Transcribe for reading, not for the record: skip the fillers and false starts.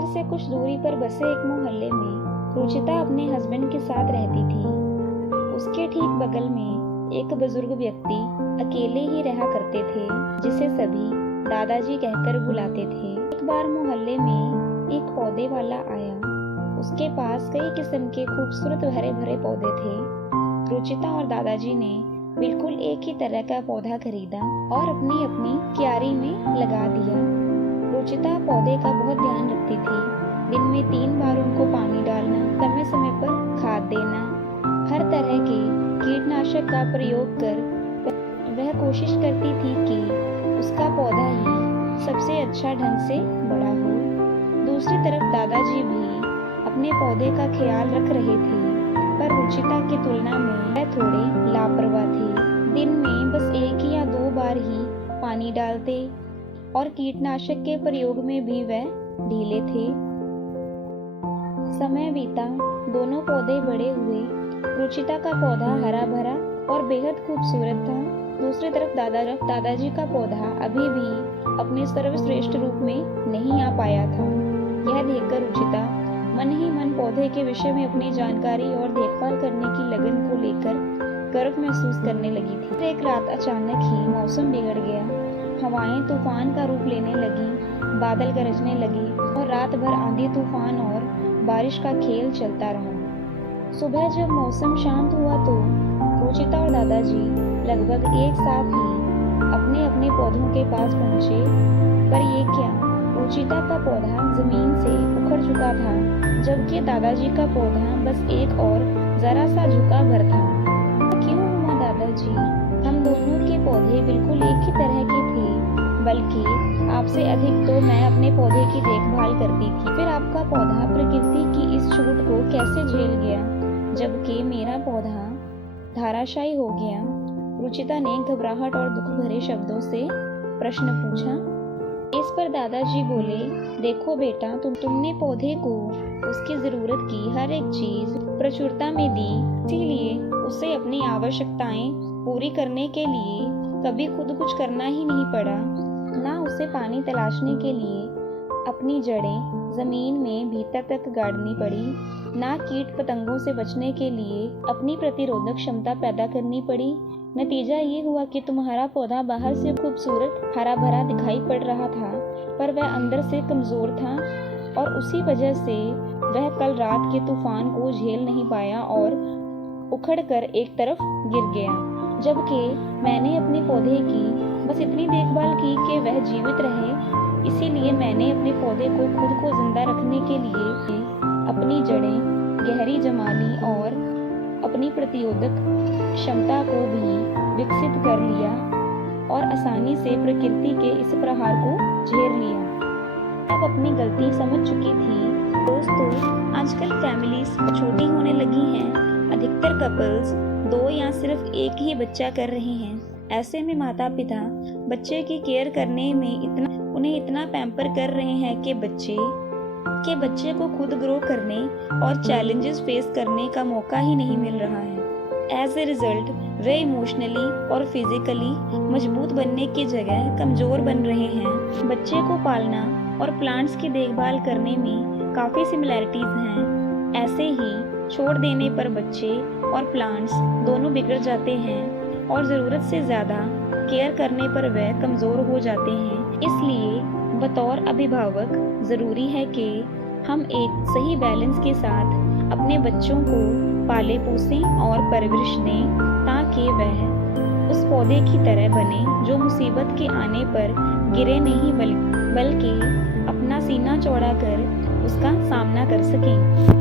शहर से कुछ दूरी पर बसे एक मोहल्ले में रुचिता अपने हस्बैंड के साथ रहती थी। उसके ठीक बगल में एक बुजुर्ग व्यक्ति अकेले ही रहा करते थे, जिसे सभी दादाजी कहकर बुलाते थे। एक बार मोहल्ले में एक पौधे वाला आया। उसके पास कई किस्म के खूबसूरत हरे भरे पौधे थे। रुचिता और दादाजी ने बिल्कुल एक ही तरह का पौधा खरीदा और अपनी अपनी क्यारी में लगा दिया। रुचिता पौधे का बहुत ध्यान रखती थी। दिन में 3 बार उनको पानी डालना, समय समय पर खाद देना, हर तरह के कीटनाशक का प्रयोग कर वह कोशिश करती थी कि उसका पौधा ही सबसे अच्छा ढंग से बड़ा हो। दूसरी तरफ दादाजी भी अपने पौधे का ख्याल रख रहे थे, पर रुचिता की तुलना में वह थोड़े लापरवाह थे। दिन में बस 1 या 2 बार ही पानी डालते और कीटनाशक के प्रयोग में भी वह ढीले थे। समय बीता, दोनों पौधे बड़े हुए। रुचिता का पौधा हरा भरा और बेहद खूबसूरत था। दूसरी तरफ दादाजी का पौधा अभी भी अपने सर्वश्रेष्ठ रूप में नहीं आ पाया था। यह देखकर रुचिता मन ही मन पौधे के विषय में अपनी जानकारी और देखभाल करने की लगन को लेकर गर्व महसूस करने लगी थी। एक रात अचानक ही मौसम बिगड़ गया। हवाएं तूफान का रूप लेने लगी, बादल गरजने लगे और रात भर आंधी तूफान और बारिश का खेल चलता रहा। सुबह जब मौसम शांत हुआ तो रुचिता और दादाजी लगभग एक साथ ही अपने अपने पौधों के पास पहुंचे। पर ये क्या, रुचिता का पौधा जमीन से उखड़ चुका था, जबकि दादाजी का पौधा बस एक और जरा सा झुका भर था। क्यों हुआ दादाजी? हम दोनों के पौधे बिल्कुल एक ही तरह के थे, बल्कि आपसे अधिक तो मैं अपने पौधे की देखभाल करती थी। फिर आपका पौधा प्रकृति की इस छूट को कैसे झेल गया, जबकि मेरा पौधा धराशायी हो गया? रुचिता ने घबराहट और दुख भरे शब्दों से प्रश्न पूछा। इस पर दादाजी बोले, देखो बेटा, तुमने पौधे को उसकी जरूरत की हर एक चीज प्रचुरता में दी, इसीलिए उसे अपनी आवश्यकताएं पूरी करने के लिए कभी खुद कुछ करना ही नहीं पड़ा। ना उसे पानी तलाशने के लिए अपनी जड़ें जमीन में भीतर तक गाड़नी पड़ी, ना कीट पतंगों से बचने के लिए अपनी प्रतिरोधक क्षमता पैदा करनी पड़ी। नतीजा ये हुआ कि तुम्हारा पौधा बाहर से खूबसूरत हरा भरा दिखाई पड़ रहा था, पर वह अंदर से कमजोर था और उसी वजह से वह कल रात के तूफान को झेल नहीं पाया और उखड़कर एक तरफ गिर गया। जबकि मैंने अपने पौधे की बस इतनी देखभाल की कि वह जीवित रहे। इसीलिए मैंने अपने पौधे को खुद को जिंदा रखने के लिए अपनी जड़ें गहरी जमा ली और अपनी प्रतिरोधक क्षमता को भी विकसित कर लिया और आसानी से प्रकृति के इस प्रहार को झेल लिया। अब अपनी गलती समझ चुकी थी। दोस्तों, आजकल फैमिलीज छोटी होने लगी हैं। अधिकतर कपल्स 2 या सिर्फ एक ही बच्चा कर रहे हैं। ऐसे में माता पिता बच्चे की केयर करने में उन्हें इतना पैम्पर कर रहे हैं कि बच्चे को खुद ग्रो करने और चैलेंजेस फेस करने का मौका ही नहीं मिल रहा है। As a result they emotionally और फिजिकली मजबूत बनने की जगह कमजोर बन रहे हैं। बच्चे को पालना और प्लांट्स की देखभाल करने में काफ़ी सिमिलैरिटीज हैं। ऐसे ही छोड़ देने पर बच्चे और प्लांट्स दोनों बिगड़ जाते हैं और ज़रूरत से ज़्यादा केयर करने पर वह कमज़ोर हो जाते हैं। इसलिए बतौर अभिभावक ज़रूरी है कि हम एक सही बैलेंस के साथ अपने बच्चों को पाले पोसें और परवरिश दें, ताकि वह उस पौधे की तरह बने जो मुसीबत के आने पर गिरे नहीं बल्कि अपना सीना चौड़ा कर उसका सामना कर सकें।